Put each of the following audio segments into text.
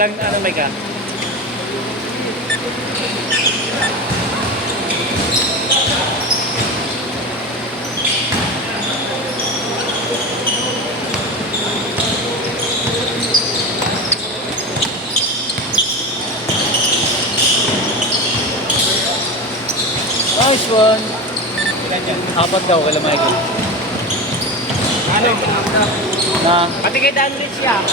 Walang ano may ka? Nice one. Apat daw kala Michael. Ano? Na Pati kay Danrich siya.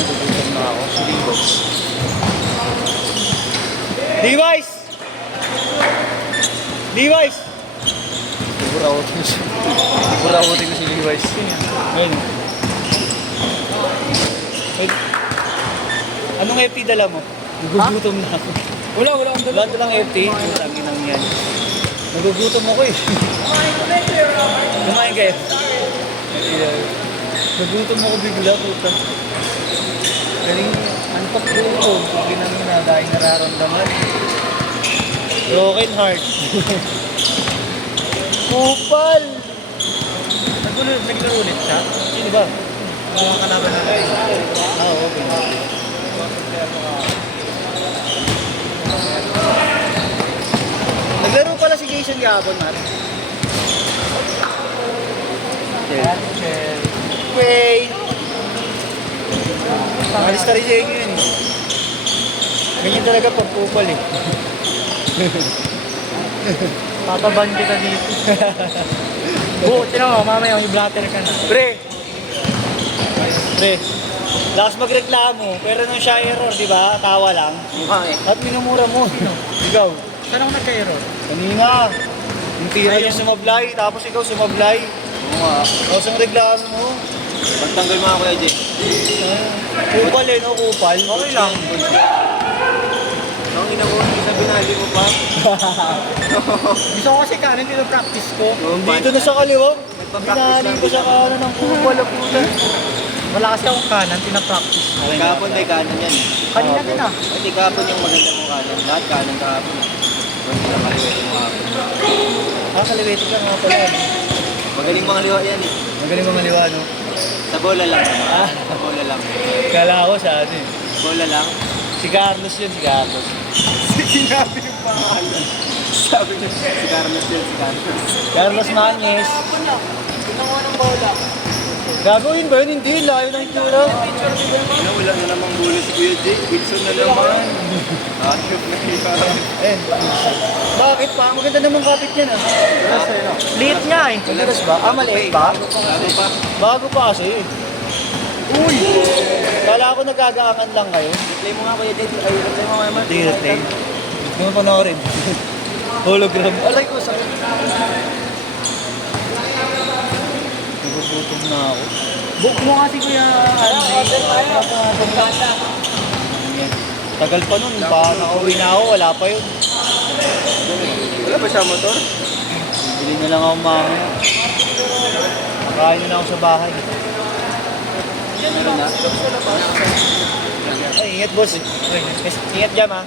nagugutom na ako. Silibos. Levi's! Levi's! Burawotin ko si Levi's. Ngayon. Wait. Anong FT dala mo? Nagugutom na ako. Wala akong dala. Wala lang FT. Ang inang yan. Nagugutom ako eh. Kumain kayo? Nagutom ako bigla puta. Galing antok ko. Pagin namin na dahil nararamdaman. Broken heart. Kupal! Naglaro ulit siya. Sino ba? Mga kalaban na rin. Okay. Naglaro pala si Jason Gabon, man. Wait! Alis na rin sa inyo yun. Ganyan talaga pagpupal eh. Tataban kita dito. Buti na mamaya may blatter ka na. Pre! Pre! Lakas magreklamo, pero nung siya error, di ba? Tawa lang. At minumura mo. Ikaw. Saan ako nagka-error? Kanina. Yung tira niya sumablay, tapos ikaw sumablay. Oo nga. Tapos ang reklamo mo. Pagtanggal mo ako, Kuya Jay. Kupal eh, no? Kupal. Okay lang. Ang ina mo, sa binali mo pa. Gusto ko kasi kanan pinapractice ko. Dito na sa kaliwa. Binali ko sa kanan ng kupal. Puta. Wala kasi akong kanan, pinapractice. Kahapon may kanan yan. Kanina din ah. Hindi kahapon yung maganda mong kanan. Lahat kanan kahapon. Huwag na kaliwete mo kahapon. Kaliwete ka nga pala. Magaling mga liwa yan eh. Magaling mga liwa, no? Sa bola lang. Sa bola lang. Kala ko sa ano eh. Bola lang. Si Carlos yun, si Carlos. Sinabi yung pangalan. Sabi niya, si Carlos yun, si Carlos. Carlos Mañez. Ginawa ng bola. Gagawin ba yun? Hindi, layo ng itsura. Ano, wala na namang gulo si Kuya Jay. Wilson na naman. Akip na iba. Eh, bakit pa? Maganda namang kapit yan ah. Liit nga eh. Maligas ba? Ah, maliit ba? Bago pa. Bago pa kasi. Uy! Kala ko nagagaangan lang kayo. Replay mo nga Kuya Jay. Ay, replay mo naman. Hindi, replay. Hindi mo panoorin. Hologram. Aray ko, sakit. Nagugutom na ako. Book mo kasi kuya Tagal pa nun. Baka nakauwi na ako. Wala pa yun. Wala ba siya motor? Bili na lang ako mamaya. Makain na lang ako sa bahay. Meron na? Ay, ingat boss. Ingat jam ha.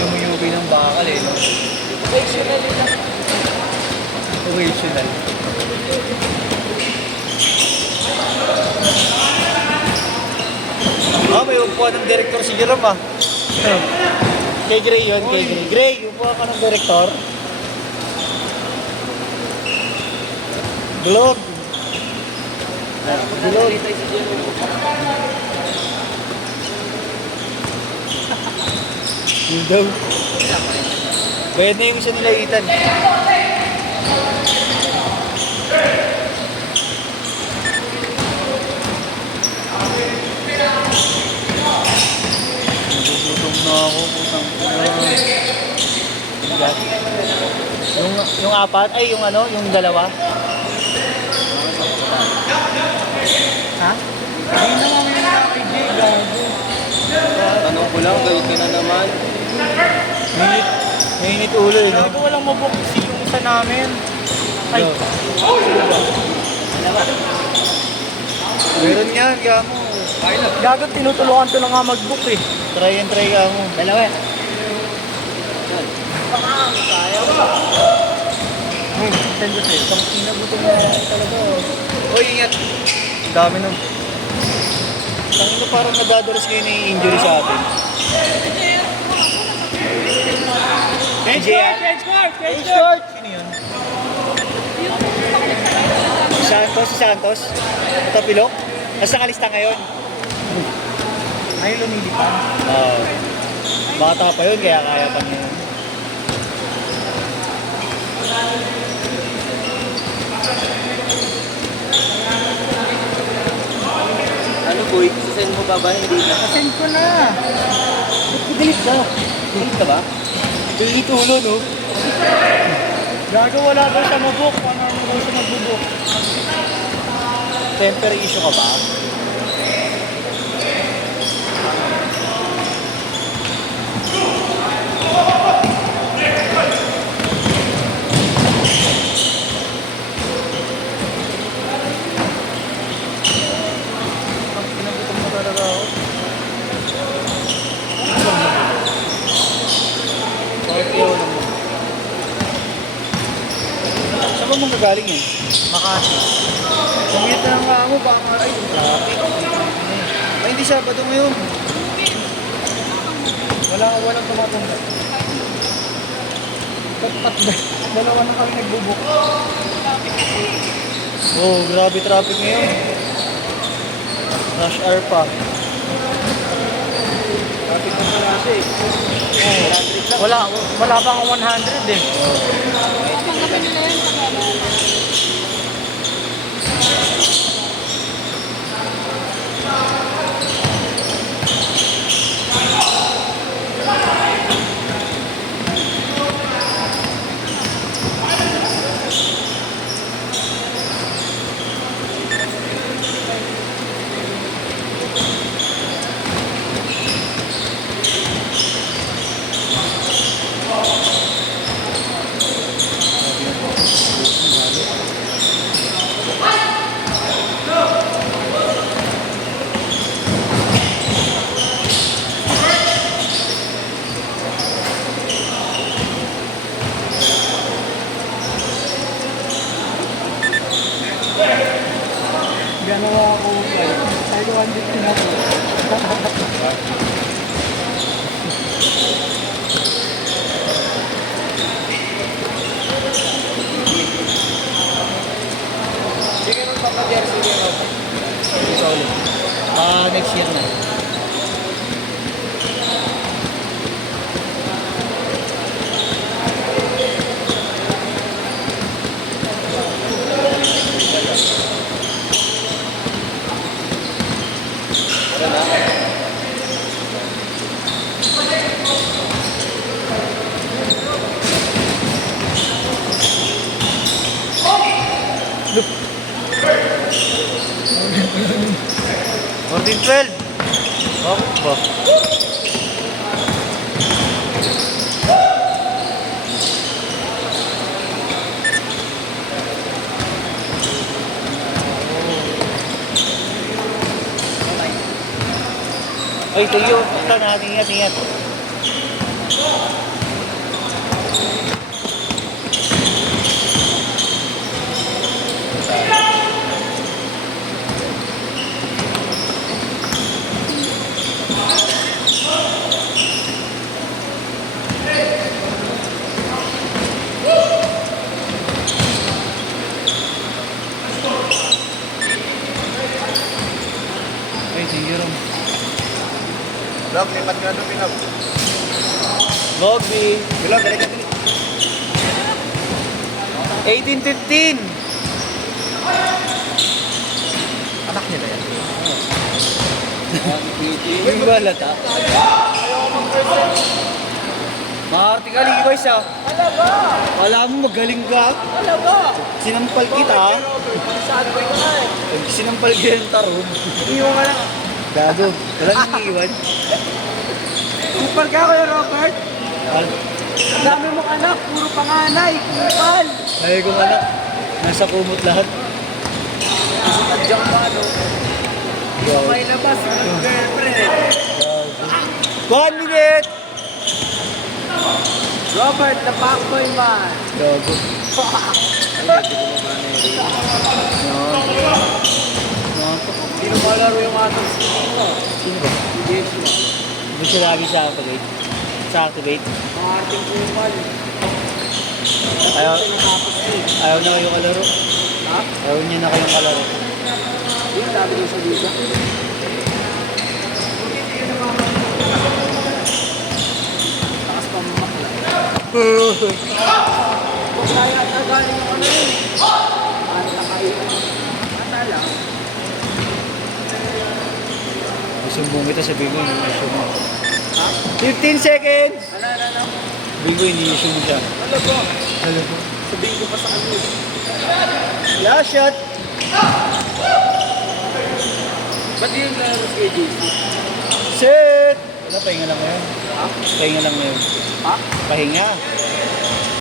Yung yumubi ng bakal eh. No? Original. Ah, may upuan ng director si Jerome ah. Kay Gray yun, kay Gray. Gray, upuan ka ng director. Glog. Glog. Yun daw. Bayad na yung isa nila Ethan. Nagugutom na ako. Yung apat, ay yung ano, yung dalawa. Ha? Ayun na nga may PJ, gago. Tanong ko lang, galit ka na naman. Mainit ulo eh, no? Gago walang mabuksi yung isa namin. Ay, Meron yan, gamo. Gago, tinutulungan ko na nga mag-book eh. Try and try ka mo. Dalawa. Send ko sa'yo. Pang inabuto na talaga. Uy, ingat. Ang dami nun. Tangina parang nadadalas ngayon na yung injury sa atin. Change court! Sino yun? Si Santos? Tapilok? Nasa kalista ngayon? Ay, lumilipan. Oo. Bata pa yun, kaya kaya pa niya yun. Ano boy? Sasend mo ba ba? Hindi na. Send ko na. Delete ka. Delete ka ba? Delete ulo, no? Gago, wala daw sa mabuk. Ano daw sa magbubuk? Temper issue ka ba? Pinagutom na talaga ako. Bakit yun naman? Saan ba mong gagaling eh? Makati. Sangit na nga mo, baka ay, traffic. Ay, hindi Sabado ngayon. Walang tumatanggap. Pat ba? Dalawa na kami nagbubuk. Oh, grabe traffic ngayon. Rush hour pa. Traffic na pala siya eh. Wala pa akong 100 eh. Ganawa ako. Tayo 150 na po. Sige nung papa-jersey niya ako. Isa ulit. Next year na. Order 12. Bakit ba? Ay, tuyo. Punta na. Ingat. Ay, sige rin. Dog, lipat ka na doon, Pinag. Bobby. Bilog, dali ka dali. 18-15. Anak nila yan. Yung balat ha? Maarte ka, Ligi Boys ha? Wala mo, magaling ka. Sinampal kita ha? Sinampal kita yung tarong. Iwan ka lang. Gago. Walang iiwan. Kupal ka, Kuya Robert. Ang dami mong anak, puro panganay. Kupal. Ay kong anak, nasa kumot lahat. Sadyang ba, no? May labas, girlfriend. 1 minute! Robert, the fuckboy man. Gago. Sino malaro yung atos mo? Sino ba? Yes, mo. Hindi siya lagi sa activate. Sa activate. Mga ating kumal. Ayaw, Pinatapos eh. ayaw na kayong kalaro. Ha? Ayaw niya na kayong kalaro. Yun, sabi ko sa dito. Takas pa mamakla. Kung kaya na galing yung ano yun. Ano na kayo? Ata lang. Sumbong kita sa Bingo, ini-issue mo. Ha? 15 seconds! Ano? Bingo, ini-issue mo siya. Ano po? Hello po. Sabihin ko pa sa kanya. Last shot! Ba't yung laro kay JC? Set! Wala, pahinga lang ngayon. Ha? Pahinga lang ngayon. Ha? Pahinga.